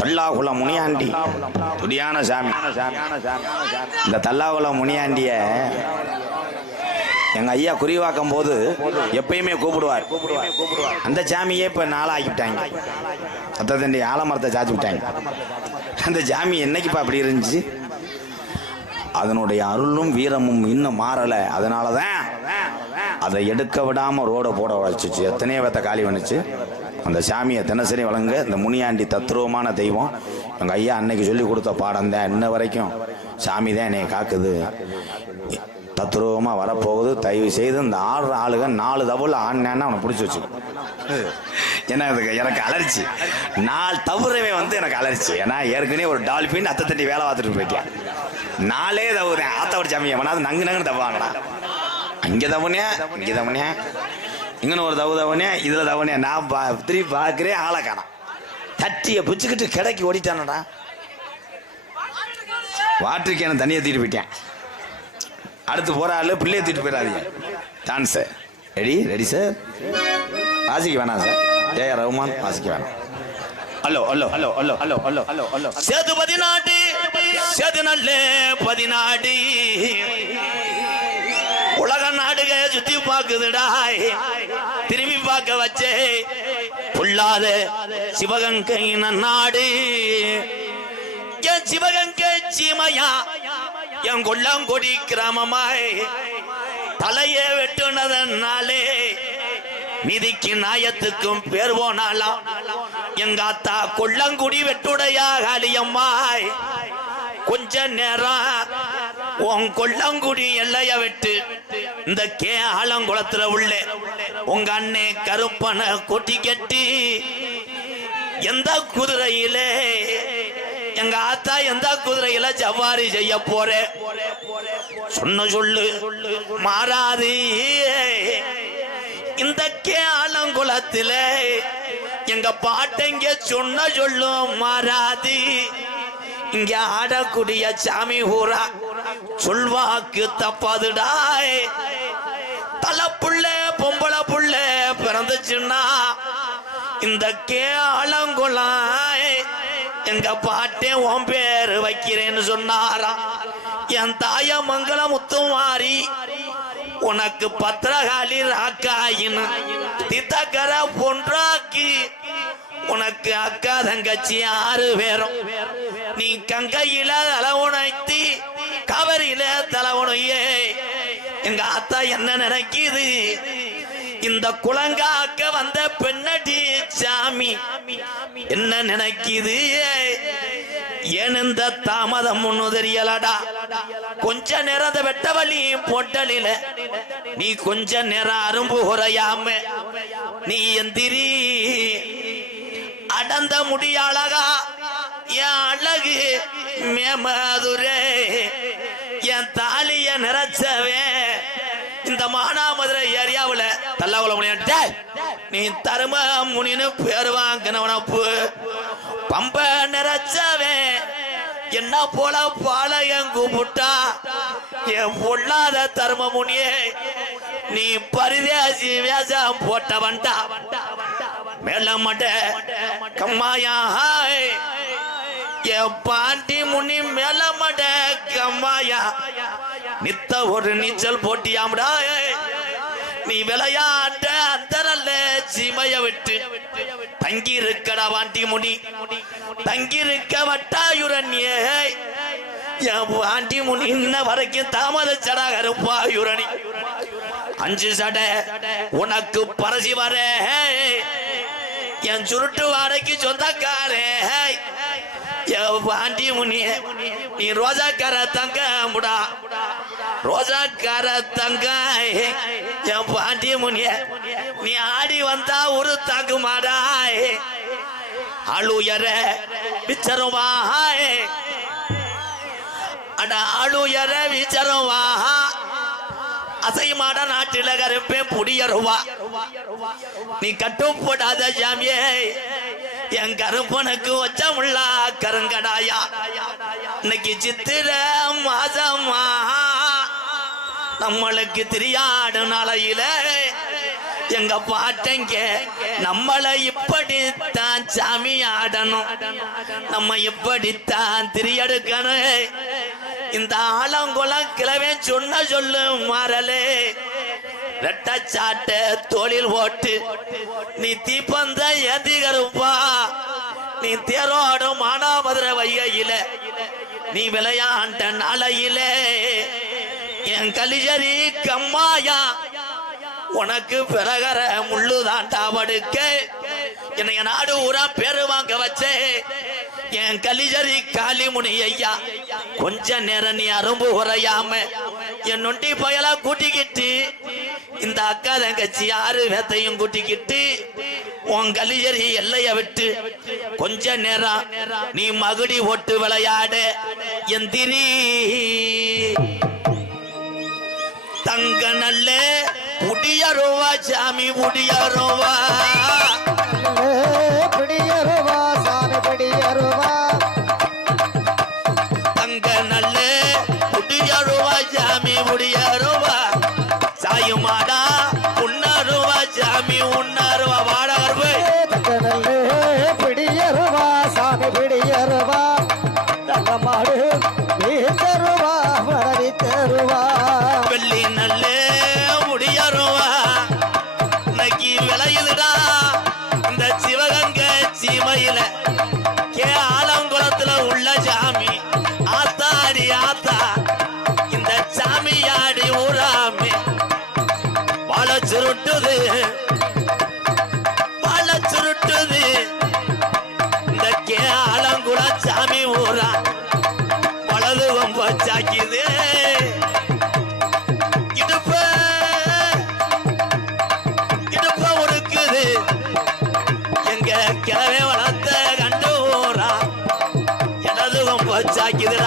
தல்லாகுல முனியாண்டி. துடியான சாமி. இந்த தல்லாகுல முனியாண்டிய எங்க ஐயா குறிவாக்கும் போது எப்பயுமே கூப்பிடுவார். அந்த சாமியே இப்ப நாளாக்கிட்டாங்க அத்தத்தண்டி ஆலமரத்தை சாச்சி விட்டாங்க அந்த சாமி என்னைக்குப்பா அப்படி இருந்துச்சு? அதனுடைய அருளும் வீரமும் இன்னும் மாறலை. அதனால தான் அதை எடுக்க விடாம ரோட போட வச்சுச்சு. எத்தனையோ பேத்த காலி பண்ணுச்சு. அந்த சாமியை தினசரி வழங்க இந்த முனியாண்டி தத்ரூபமான தெய்வம். எங்கள் ஐயா அன்னைக்கு சொல்லி கொடுத்த பாடம் தான் இன்ன வரைக்கும். சாமி தான் என்னை காக்குது. தத்ரூபமாக வரப்போகுது. தயவு செய்து இந்த ஆடுற ஆளுக நாலு தபுல ஆடினேன்னா அவனை பிடிச்சி வச்சு ஏன்னா அதுக்கு எனக்கு அலர்ச்சி நாலு தவறவே வந்து எனக்கு அலர்ச்சி ஏன்னா ஏற்கனவே ஒரு டால்பின் அத்தை தட்டி வேலை பார்த்துட்டு போயிட்டேன் நாளே தவுறேன். ஆத்தவர் சாமி எவனாவது நங்கு நங்குன்னு தவாங்கடா அங்கே தவணையா இங்கே தவணையா இங்கன்னு ஒரு தவு தவனே இதில் தவனே நான் பா திருப்பி பார்க்குறேன் ஆளை காணாம். தட்டியை பிடிச்சிக்கிட்டு கிடைக்கி ஓடிட்டானடா. வாட்டர் கேன தண்ணியை தூக்கிட்டு போயிட்டேன். அடுத்து போகிற ஆளு பிள்ளையை தூக்கிட்டு போயிடாதீங்க. டான்ஸு ரெடி ரெடி சார் வாசிக்க வேணாம் சார் ஏ ரகுமான் வாசிக்க வேணாம். Hello hello hello hello hello hello hello hello. Sethu பதினாட்டு Sethu நல்ல பதினாடு. உலக சுத்தி பாக்குதுடா திரும்பி பார்க்க வச்சே. புள்ளாத சிவகங்கை நாடு என் சிவகங்கை சீமையா என் கொல்லாங்கொடி கிராமமாய். தலையே வெட்டுனதனாலே நிதிக்கு நாயத்துக்கும் பேர் போனாலாம் எங்க அத்தா கொல்லங்குடி வெட்டுடையா காளியம்மாய் கொஞ்ச நேரம் உன் கொல்லங்குடி எல்லைய வெட்டு இந்த கே ஆலங்குளத்துல உள்ள உங்க அண்ணே கருப்பனை கொட்டி கட்டி எந்த குதிரையிலே எங்க ஆத்தா எந்த குதிரையில ஜவ்வாரி செய்ய போற? சொன்ன சொல்லு மாறாது இந்த கேளங்குளத்தில எங்க பாட்டங்க சொன்ன சொல்லும் மாறாது. இங்க ஆடக்கூடிய சாமி ஊரா சொல்வாக்கு தப்பாதுடாய். தலை புள்ள பொம்பளை புள்ள பிறந்துச்சுன்னா இந்த கேளங்குளாய் எங்க பாட்டே உன் பேரு வைக்கிறேன்னு சொன்னாராம் என் தாய மங்கள முத்துமாரி உனக்கு பத்திரகாளி ராக்காயின் தித்தக்கர பொன்றாக்கி உனக்கு அக்கா தங்கச்சி ஆறு பேரும். நீ கங்கையில தலைவுணைத்தி கவரியில உணையே எங்க என்ன நினைக்குது? இந்த குளங்காக்க வந்த பெண்ணடி சாமி என்ன நினைக்குது? ஏனெந்த இந்த தாமதம் ஒண்ணு தெரியலடா. கொஞ்ச நேரம் வெட்ட வழி பொட்டலில. நீ கொஞ்ச நேரம் அரும்பு குறையாம நீ எந்திரி. அடந்த முடியாளகா என் அழகு மேமதுரே. என் ஏரியாவுல முனியாட்ட நீ தரும முனின்னு பேர் வாங்கினவனப்பு பம்ப நிறைச்சவே என்ன போல பாளையம் கும்பிட்டா என் பொல்லாத தர்ம முனியே நீ பரிதேசி வேஷம் போட்டவன்டா. மேல மட்ட கம்மாயா ஹாய். என் பாண்டி முனி மேல மட்ட கம்மாயா நித்த ஒரு நீச்சல் போட்டியாம்டா நீ விளையாட்ட அந்த நல்ல சீமைய விட்டு. தங்கி இருக்கடா வாண்டி முனி தங்கி இருக்க வட்டாயுரண்யே. என் வாண்டி முனி இன்ன வரைக்கும் தாமதச்சடா கருப்பாயுரணி. அஞ்சு சடை உனக்கு பரசி வர. என் சுருட்டு வாடகைக்கு சொந்தக்காரே. பாண்டி முனிய நீ ரோஜாக்கார தங்க முடா. ரோஜாக்கார தங்க என் பாண்டி முனிய நீ ஆடி வந்தா ஒரு தாக்கு மாடா அழுயர பிச்சருவா அட அழுயர விச்சருவா அசைமாட நாட்டில கருப்பேன் புடியருவா. நீ கட்டுப்படாத ஜாமியே என் கருப்பனுக்கு வச்சமுள்ள கருங்கடாயா. இன்னைக்கு சித்திர மாசமா. நம்மளுக்கு திரியாடு நாளையில எங்க பாட்டங்க நம்மள இப்படித்தான் சாமி ஆடணும். நம்ம இப்படித்தான் திரியெடுக்கணும் இந்த ஆலங்குளம் கிழவே சொன்ன சொல்லு மாறலே. ரெட்டச்சாட்ட தொழில் ஓட்டு நீ தீப்பந்த ஏந்திகருப்பா நீ தேரோடும் மானாமதுர வையில நீ விளையாண்ட நாளையிலே என் கலிஜரி கம்மாயா உனக்கு பிறகர முள்ளுதாண்டா படுக்க என்னைய நாடு ஊரா பேரு வாங்க வச்சே. என் கலிஜரி காளிமுனி ஐயா கொஞ்ச நேரம் நீ அரும்பு உரையாம என் நொண்டி பயலா கூட்டிக்கிட்டு இந்த அக்கா தங்கச்சி ஆறு வேத்தையும் கூட்டிக்கிட்டு உன் கலிஜரி எல்லைய விட்டு கொஞ்ச நேரம் நீ மகுடி ஓட்டு விளையாட எந்திரி தங்க நல்ல புடியரோவா சாமி முடியருவா பிடியருவா சாமி பிடியருவா. பல சுருட்டுது. இந்த கே சாமி ஊரா. வலது வம்ப சாக்கிது இடுப்ப. இடுப்ப உருக்குது. எங்க கிழவே வளர்த்த கண்டு ஊரா. எனது வம்ப சாக்கிதுடா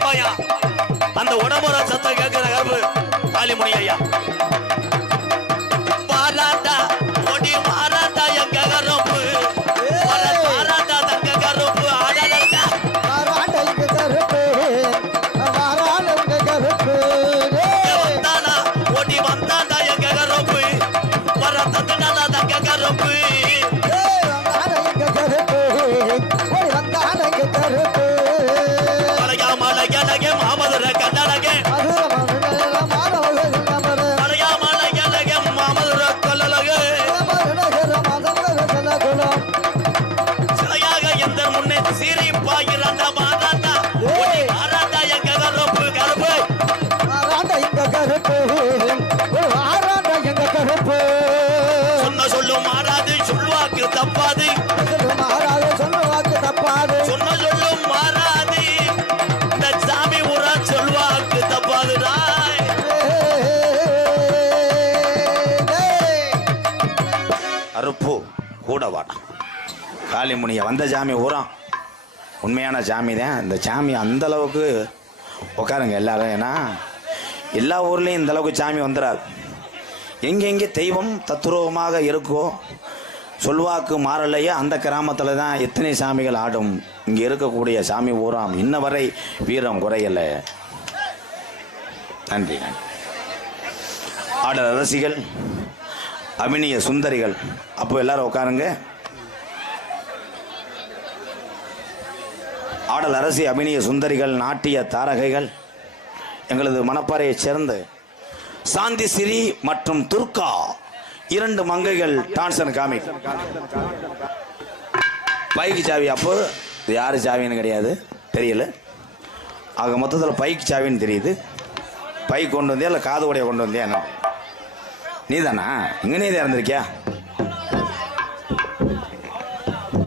கம்மாயா அந்த உடம்புற சத்தம் கேட்கிற கருப்பு காளிமுனி ஐயா. மாறாண்டா ஓடி மாறாண்டா கருப்பு கூட வாடா. காளிமுனியை வந்த சாமி ஊரா. உண்மையான ஜாமி தான் இந்த சாமி அந்த அளவுக்கு உட்காருங்க எல்லாரும். ஏன்னா எல்லா ஊர்லேயும் இந்த அளவுக்கு சாமி வந்துடாது. எங்கெங்கே தெய்வம் தத்துரூபமாக இருக்கோ சொல்வாக்கு மாறலையே அந்த கிராமத்தில் தான் எத்தனை சாமிகள் ஆடும். இங்கே இருக்கக்கூடிய சாமி ஊராம். இன்ன வரை வீரம் குறையலை. நன்றி நன்றி. ஆடல் ரசிகள் அபிநய சுந்தரிகள். அப்போ எல்லாரும் உட்காருங்க. ஆடல் அரசி அபிநய சுந்தரிகள் நாட்டிய தாரகைகள் எங்களது மணப்பாறையைச் சேர்ந்து சாந்தி சிறி மற்றும் துர்கா இரண்டு மங்கைகள் டான்சன் காமி பைக்கு சாவி அப்போ இது சாவின்னு கிடையாது தெரியல. ஆக மொத்தத்தில் பைக்கு சாவின்னு தெரியுது. பைக் கொண்டு வந்தியா இல்லை காது உடைய கொண்டு வந்தேன் என்ன? நீ இங்கே நீ இறந்துருக்கியா